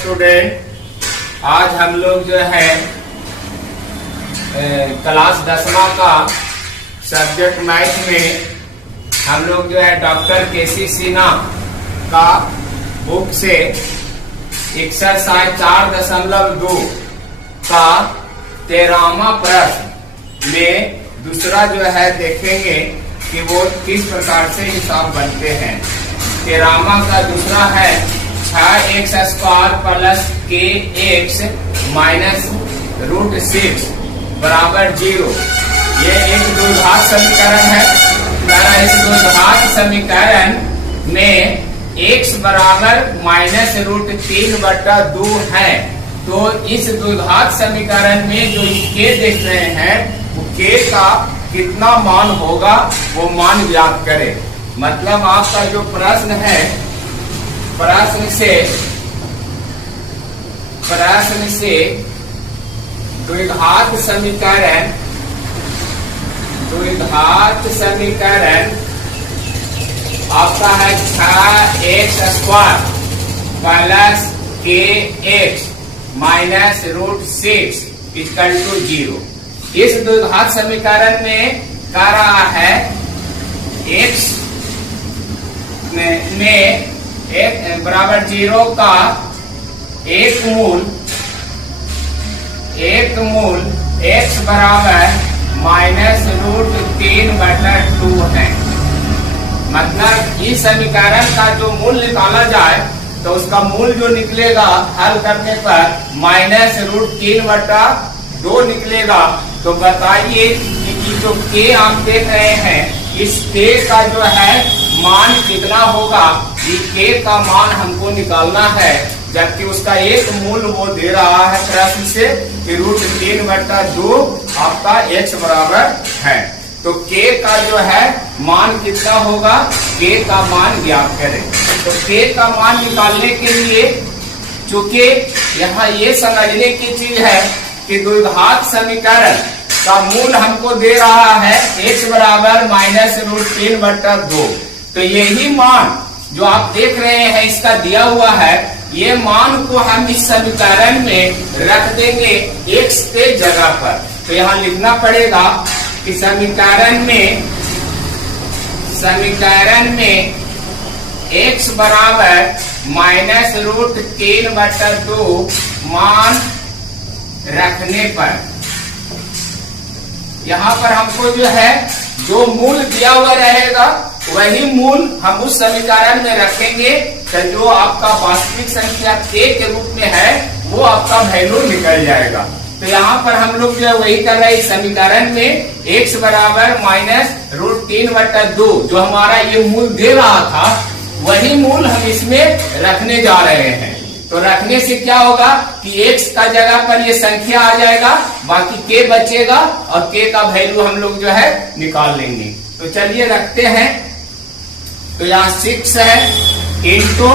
Student, आज हम लोग जो है क्लास 10वां का सब्जेक्ट मैथ में हम लोग जो है डॉक्टर केसी सिन्हा का बुक से एक्सरसाइज 4.2 का 13वां प्रश्न में दूसरा जो है देखेंगे कि वो किस प्रकार से हिसाब बनते हैं। 13वां का दूसरा है 6x² प्लस kx माइनस √6 बराबर 0। ये एक द्विघात समीकरण है। इस द्विघात समीकरण में x बराबर -√3/2 है। तो इस द्विघात समीकरण में जो k देख रहे हैं वो k का कितना मान होगा वो मान ज्ञात करें। मतलब आपका जो प्रश्न है, प्रश्न से द्विघात समीकरण आपका है 6x² प्लस kx माइनस √6 = 0। इस द्विघात समीकरण में कह रहा है x में एक बराबर 0 का एक मूल x बराबर -√3/2 है। मतलब इस समीकरण का जो मूल निकाला जाए तो उसका मूल जो निकलेगा हल करने पर -√3/2 निकलेगा। तो बताइए कि जो k आप देख रहे हैं इस k का जो है मान कितना होगा। ये k का मान हमको निकालना है, जबकि उसका एक मूल वो दे रहा है प्रश्न से कि √3/2 आपका x बराबर है। तो k का जो है मान कितना होगा, k का मान ज्ञात करें। तो k का मान निकालने के लिए चूंकि यहाँ ये समझने की चीज है कि द्विघात समीकरण का मूल हमको दे रहा है x बराबर -√3/2। तो यही मान जो आप देख रहे हैं इसका दिया हुआ है, ये मान को हम इस समीकरण में रख देंगे x के जगह पर। तो यहाँ लिखना पड़ेगा कि समीकरण में x बराबर -√3/2 मान रखने पर यहाँ पर हमको जो है जो मूल दिया हुआ रहेगा वही मूल हम उस समीकरण में रखेंगे। तो जो आपका वास्तविक संख्या k के रूप में है वो आपका वैल्यू निकल जाएगा। तो यहाँ पर हम लोग जो है वही कर रहे हैं। समीकरण में x बराबर -√3/2 जो हमारा ये मूल दे रहा था वही मूल हम इसमें रखने जा रहे हैं। तो रखने से क्या होगा कि x का जगह पर ये संख्या आ जाएगा, बाकी k बचेगा और k का वैल्यू हम लोग जो है निकाल लेंगे। तो चलिए रखते हैं। तो यहाँ 6 है इंटू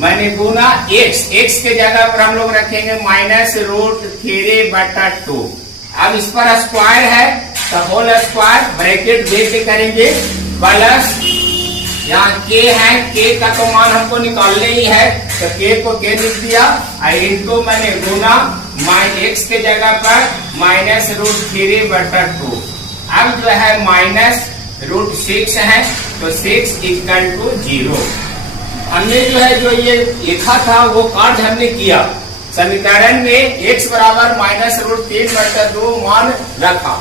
मैंने गुना x के जगह पर हम लोग रखेंगे -√3/2। अब इस पर स्क्वायर है तो होल स्क्वायर ब्रैकेट दे के करेंगे प्लस यहाँ k है, k का तो मान हमको निकालने ही है तो k को k लिख दिया इंटू मैंने गुना x के जगह पर -√3/2। अब जो है -√6 है तो 6 = 0। हमने जो है जो ये लिखा था वो काट हमने किया। समीकरण में x बराबर -√3/2 मान रखा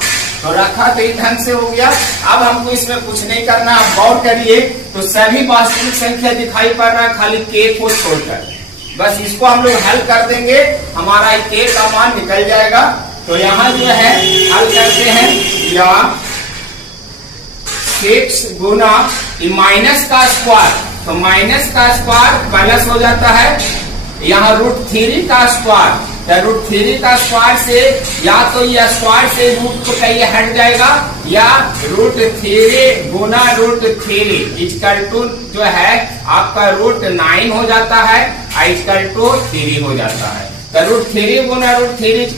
तो इस ढंग से हो गया। अब हमको इसमें कुछ नहीं करना। आप गौर करिए तो सभी वास्तविक संख्या दिखाई पड़ रहा है खाली k को छोड़कर। बस इसको हम लोग हल कर देंगे, हमारा k का मान निकल जाएगा। तो यहाँ जो है हल करते हैं। यहाँ 6 गुना माइनस का स्क्वायर, तो माइनस का स्क्वायर प्लस हो जाता है। यहाँ √3 का स्क्वायर, तो √3 का स्क्वायर से या तो ये स्क्वायर से रूट को कहीं हट जाएगा या √3 गुना √3 जो है आपका √9 हो जाता है =3 हो जाता है। तो √3 गुना √3 =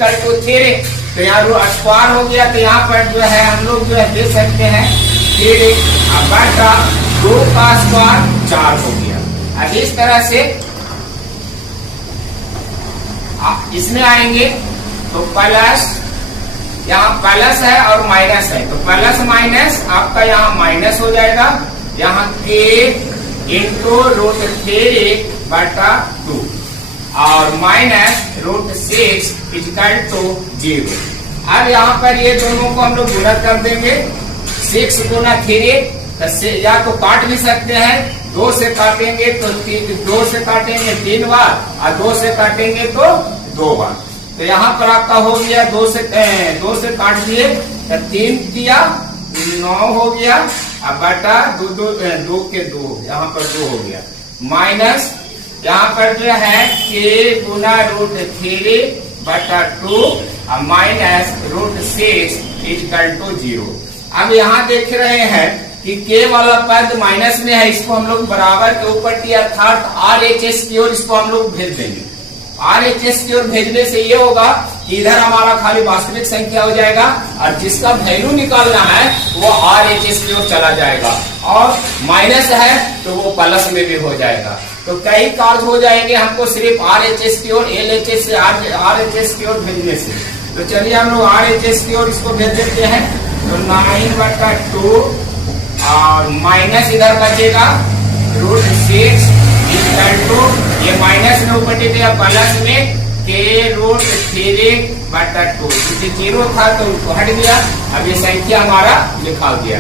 3। तो यहाँ स्क्वायर हो गया। तो यहाँ पर जो है हम लोग जो है दे सकते हैं 3 बटा 2 का स्क्वायर 4 हो गया। अब इस तरह से इसमें आएंगे तो प्लस, यहाँ प्लस है और माइनस है, तो प्लस माइनस आपका यहाँ माइनस हो जाएगा, यहाँ k इंटू रूट 3 बटा 2 और माइनस रूट 6 इक्वल टू 0। अब यहाँ पर ये दोनों को हम लोग गुणा कर देंगे, 6 गुना 3 या तो काट भी सकते हैं, 2 से काटेंगे तो 2 से काटेंगे 3 बार और 2 से काटेंगे तो 2 बार। तो यहाँ पर आपका हो गया 2 से काट दिए तो 3 दिया 9 हो गया, अब बटा 2 के 2, यहाँ पर 2 हो गया, माइनस यहाँ पर जो है k गुना रूट 3 बटा 2 और माइनस रूट 6 इक्वल टू 0। अब यहाँ देख रहे हैं कि k वाला पद माइनस में है, इसको हम लोग बराबर के ऊपर टी अर्थात RHS की ओर इसको हम लोग भेज देंगे। RHS की ओर भेजने से ये होगा कि इधर हमारा खाली वास्तविक संख्या हो जाएगा और जिसका वैल्यू निकालना है वो RHS की ओर चला जाएगा, और माइनस है तो वो प्लस में भी हो जाएगा। तो कई कार्य हो जाएंगे हमको सिर्फ RHS की ओर, LHS से RHS की ओर भेजने से। तो चलिए हम लोग RHS की ओर इसको भेज देते हैं, तो 9 बटा 2 और माइनस इधर बचेगा रूट 6 इक्वल टू, ये माइनस में ऊपर गया प्लस में k रूट 3 बटा 2, क्योंकि 0 था तो हट गया, अब ये संख्या हमारा लिखा गया।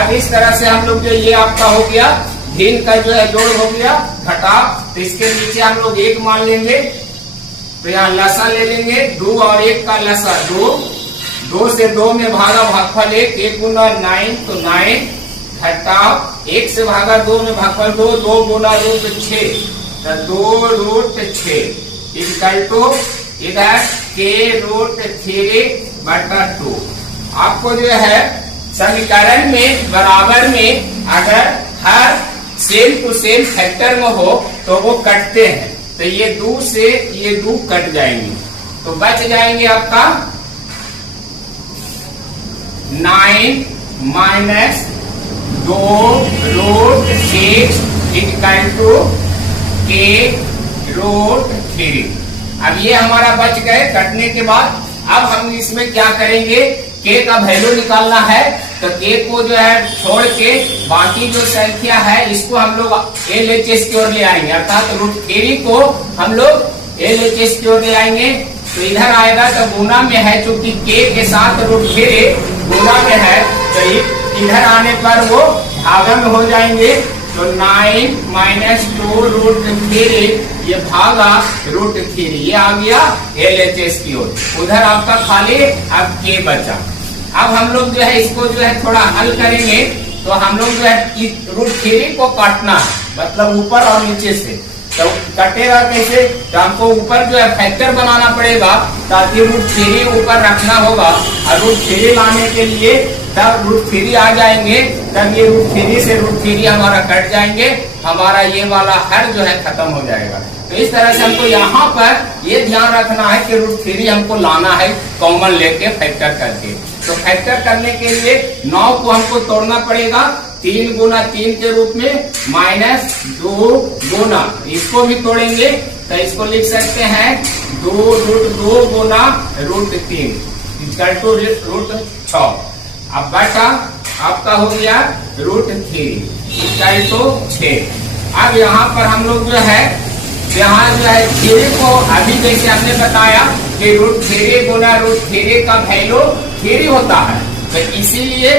अब इस तरह से हम लोग जो ये आपका हो गया भिन्न का जो है जोड़ हो गया घटाव, तो इसके नीचे हम लोग 1 मान लेंगे, तो यहाँ लसा ले लेंगे 2 और 1 का लसा 2 से 2 में भागा भागफल 1 गुना 9 तो 9 घटाव 1 से भागा 2 में भागफल 2 गुना रूट 6 तो 2 रूट 6 इक्वल टू इधर k रूट 3 बटा 2। आपको जो है समीकरण में बराबर में अगर हर सेम टू सेम फैक्टर में हो तो वो कटते हैं, तो ये 2 से ये 2 कट जाएंगे, तो बच जाएंगे आपका 9 minus 2 root 6 equal to k root 3। अब ये हमारा बच गए कटने के बाद। अब हम इसमें क्या करेंगे, k का वैल्यू निकालना है, तो k को जो है छोड़ के बाकी जो संख्या है इसको हम लोग LHS की ओर ले आएंगे, अर्थात रूट 3 को हम लोग LHS की ओर ले आएंगे, तो इधर आएगा तो गुना में है, चूंकि k के साथ रूट 3 गुना में है तो इधर आने पर वो भागा में हो जाएंगे, तो 9 माइनस 2 रूट 3 ये भागा रूट 3 ये आ गया LHS की ओर, उधर आपका खाली अब k बचा। अब हम लोग जो है इसको जो है थोड़ा हल करेंगे, तो हम लोग जो है रूट 3 को काटना है, मतलब ऊपर और नीचे से, तो कटेगा कैसे, तो हमको ऊपर जो है फैक्टर बनाना पड़ेगा ताकि रूट 3 ऊपर रखना होगा, और रूट 3 लाने के लिए तब रूट 3 आ जाएंगे, तब ये रूट 3 से रूट 3 हमारा कट जाएंगे, हमारा ये वाला हर जो है खत्म हो जाएगा। तो इस तरह से हमको यहाँ पर ये ध्यान रखना है कि रूट 3 हमको लाना है कॉमन लेके फैक्टर करके। तो फैक्टर करने के लिए 9 को हमको तोड़ना पड़ेगा 3 गुना 3 के रूप में, माइनस 2 गुना, इसको भी तोड़ेंगे तो इसको लिख सकते हैं 2 रूट 2 गुना रूट 3 इक्वल टू रूट 6। अब बटा आपका हो गया रूट 3 इक्वल टू 6। अब यहाँ पर हम लोग जो है यहाँ जो है 3 को अभी जैसे हमने बताया कि रूट 3 गुना रूट 3 का वैल्यू 3 होता है, तो इसीलिए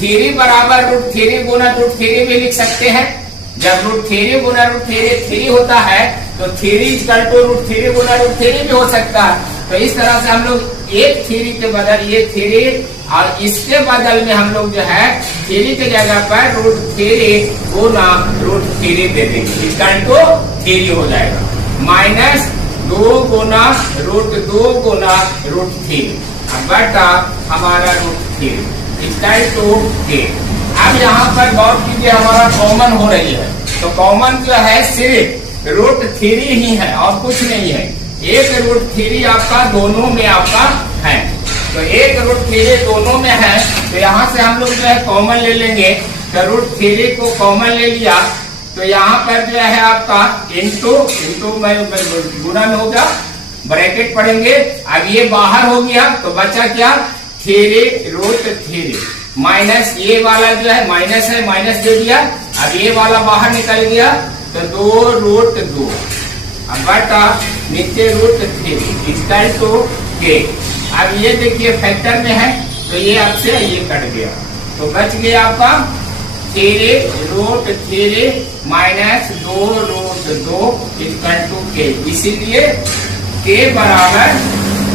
3 बराबर रूट 3 गुना रूट 3 भी लिख सकते हैं। जब रूट 3 गुना रूट 3 होता है तो 3 इक्वल टू रूट 3 गुना रूट 3 भी हो सकता है। तो इस तरह से हम लोग एक 3 के बदल ये 3 और इसके बदल में हम लोग जो है 3 के जगह पर रूट 3 गुना रूट 3 दे देंगे, इक्वल टू 3 हो जाएगा, माइनस 2 गुना रूट 2 गुना रूट 3 बटा हमारा रूट 3 इक्वल टू 8। अब यहाँ पर गौर कीजिए हमारा कॉमन हो रही है, तो कॉमन जो है सिर्फ रूट 3 ही है और कुछ नहीं है। एक रूट 3 आपका दोनों में आपका है, तो एक रूट 3 दोनों में है, तो यहाँ से हम लोग जो है कॉमन ले लेंगे, तो रूट 3 को कॉमन ले लिया, तो यहाँ पर जो है आपका इंटू में गुना में होगा ब्रैकेट पढ़ेंगे। अब ये बाहर हो गया तो बचा क्या, थेरे रूट थेरे, माइनस ये वाला जो है माइनस है, माइनस दे दिया। अब ये वाला बाहर निकल गया तो 2 रूट 2, अब बटा नीचे रूट थेरे इक्वल टू के। अब ये देखिए फैक्टर में है तो ये आपसे ये कट गया तो बच गया आपका three root three minus 2 root 2 equal to k. इसीलिए के बराबर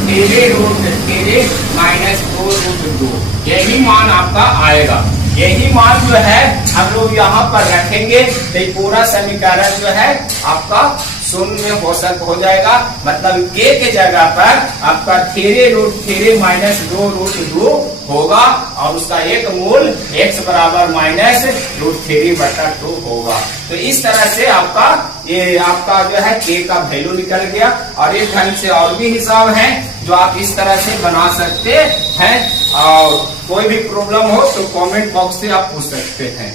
three root three minus 2 root 2, यही मान आपका आएगा। यही मान जो है हम लोग यहाँ पर रखेंगे तो ये पूरा समीकरण जो है आपका शून्य हो जाएगा। मतलब के जगह पर आपका three root three minus 2 root 2 होगा और उसका एक मूल x बराबर माइनस रूट थेरे बटा 2 होगा। तो इस तरह से आपका ये आपका जो है के का वैल्यू निकल गया। और इस ढंग से और भी हिसाब है जो आप इस तरह से बना सकते हैं। और कोई भी प्रॉब्लम हो तो कमेंट बॉक्स से आप पूछ सकते हैं।